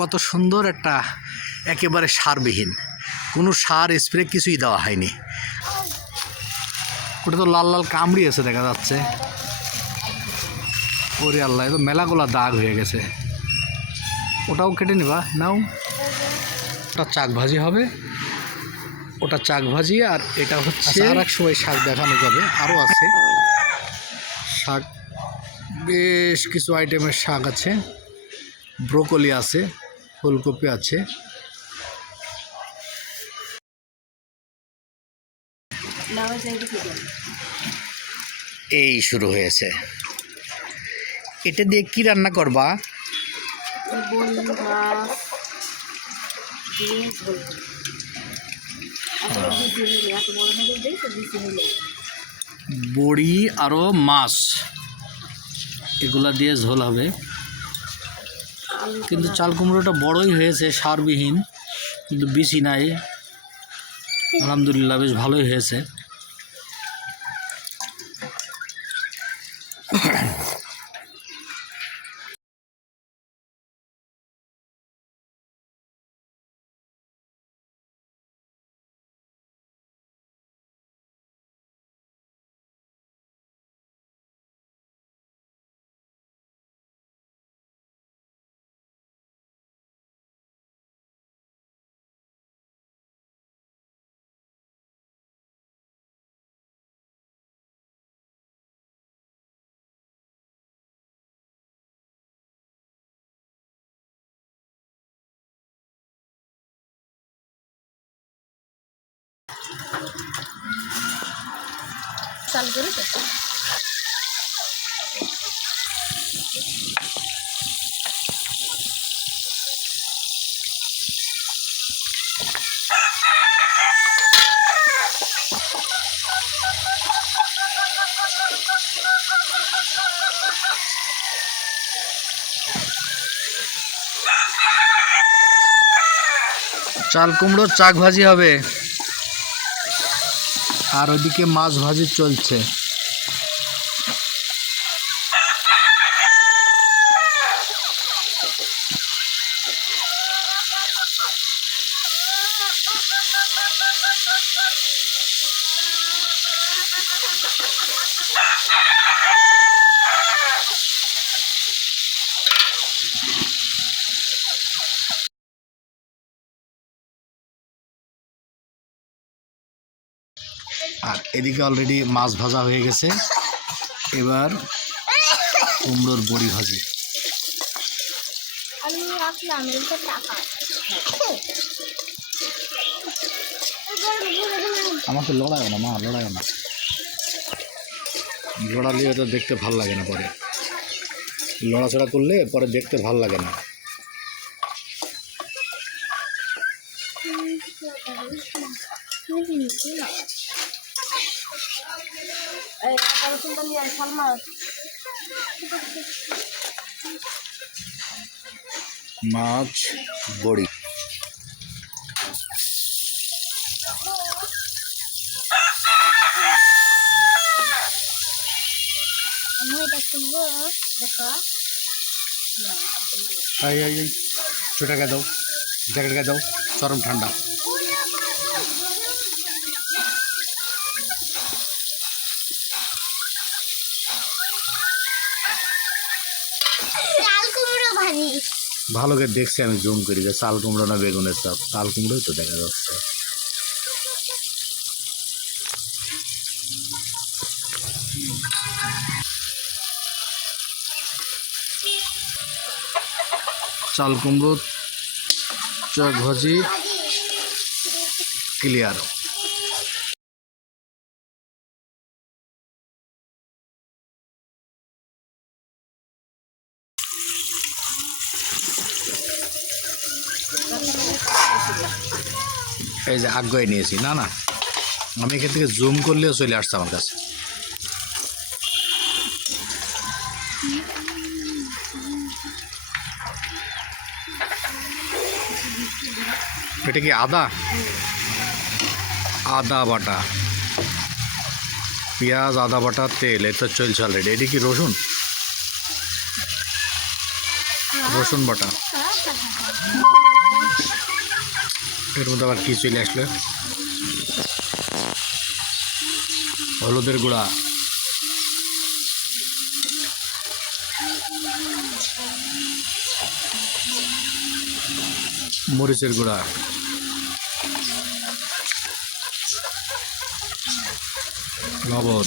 কত সুন্দর একটা একেবারে সারবিহীন, কোনো সার স্প্রে কিছুই দেওয়া হয়নি। ওটা তো লাল লাল কামড়ি আছে দেখা যাচ্ছে। ওরে আল্লাহ, এ তো মেলাগুলা দাগ হয়ে গেছে। ওটাও কেটে নিবা, নাও। ওটা চাক ভাজি হবে, ওটা চাক ভাজি। আর এটা হচ্ছে আর এক সময় শাক দেখানো যাবে, আরও আছে শাক, বেশ কিছু আইটেমের শাক আছে। ব্রোকলি আছে, ফুলকপি আছে। এই শুরু হয়েছে। এটা দিয়ে কি রান্না করবা? বড়ি আরো মাছ, এগুলা দিয়ে ঝোল হবে। কিন্তু চাল কুমড়োটা বড়ই হয়েছে, সারবিহীন, কিন্তু বিচি নাই। আলহামদুলিল্লাহ বেশ ভালোই হয়েছে। চালু করে তো চাল কুমড়োর চাক ভাজি হবে, আর ওইদিকে মাছ ভাজি চলছে। আর এদিকে অলরেডি মাছ ভাজা হয়ে গেছে। এবার কুমড়োর বড়ি ভাজি। আমাকে লড়ায় না মা, লড়ায় না, লড়ালে তো দেখতে ভাল লাগে না, পরে লড়াচড়া করলে পরে দেখতে ভাল লাগে না। মাছ বড়ি ছোটা গায়ে দাও, জ্যাকেট গায়ে দাও, চরম ঠান্ডা। ভালো করে দেখছি আমি, জুম করি যে চাল কুমড়ো না বেগুনের চাপ। চাল কুমড়োই তো দেখা যাচ্ছে। চাল কুমড়ো চাক ভাজি ক্লিয়ার। এই যে আগ্রহে নিয়েছি, না না আমি এখান থেকে জুম করলেও চলে আসছে আমার কাছে। এটা কি আদা? আদা বাটা, পেঁয়াজ, আদা বাটা, তেল, এটা চলছে অলরেডি। এটি কি রসুন? রসুন বাটা। এর মধ্যে আবার কি চলে আসলো, হলুদের গুঁড়া, মরিচের গুঁড়া, লবণ,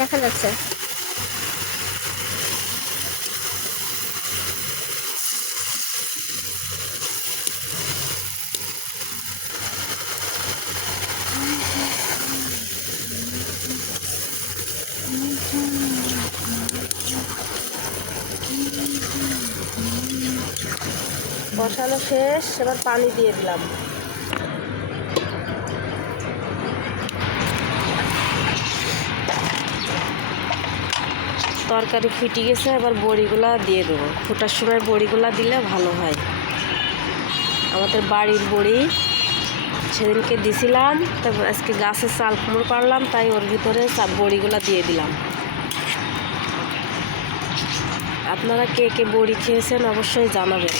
দেখা যাচ্ছে। বসানো শেষ, এবার পানি দিয়ে দিলাম। তরকারি ফুটে গেছে, এবার বড়িগুলা দিয়ে দেবো। ফোটার সময় বড়িগুলা দিলে ভালো হয়। আমাদের বাড়ির বড়ি সেদিনকে দিছিলাম, তারপর আজকে গাছের চাল কুমড়ো পারলাম, তাই ওর ভিতরে বড়িগুলা দিয়ে দিলাম। আপনারা কে কে বড়ি খেয়েছেন অবশ্যই জানাবেন।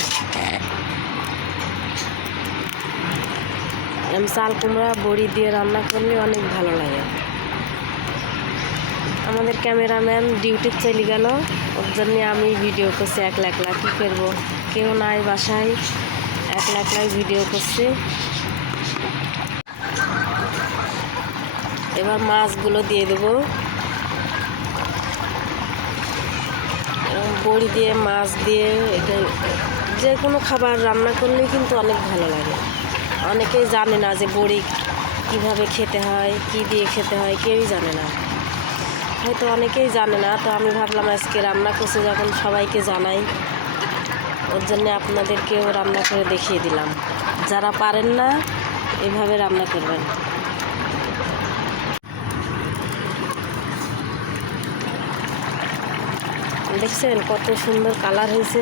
আমি চাল কুমড়া বড়ি দিয়ে রান্না করলে অনেক ভালো লাগে। আমাদের ক্যামেরাম্যান ডিউটি চলে গেল, ওর জন্যে আমি ভিডিও করছি একলা একলা। কী করবো, কেউ নাই বাসায়, একলা একলাই ভিডিও করছি। এবার মাছগুলো দিয়ে দেবো। বড়ি দিয়ে মাছ দিয়ে যে কোনো খাবার রান্না করলে কিন্তু অনেক ভালো লাগে। অনেকেই জানে না যে বড়ি কীভাবে খেতে হয়, কি দিয়ে খেতে হয়, কেউই জানে না, হয়তো অনেকেই জানে না। তো আমি ভাবলাম আজকে রান্না করছি যখন সবাইকে জানাই, ওর জন্যে আপনাদেরকেও রান্না করে দেখিয়ে দিলাম। যারা পারেন না এভাবে রান্না করবেন। দেখছেন কত সুন্দর কালার হয়েছে,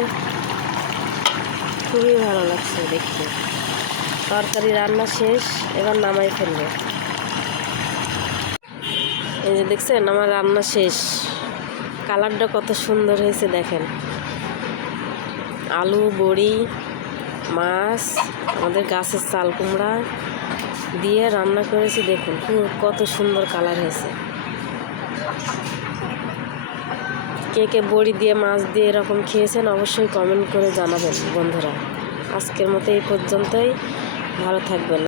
খুবই ভালো লাগছে দেখতে। তরকারি রান্না শেষ, এবার নামাই ফেলবো। এই যে দেখছেন আমার রান্না শেষ, কালারটা কত সুন্দর হয়েছে দেখেন। আলু, বড়ি, মাছ, আমাদের গাছের চাল কুমড়া দিয়ে রান্না করেছি। দেখুন কত সুন্দর কালার হয়েছে। কে কে বড়ি দিয়ে মাছ দিয়ে এরকম খেয়েছেন অবশ্যই কমেন্ট করে জানাবেন বন্ধুরা। আজকের মতো এই পর্যন্তই, ভালো থাকবেন।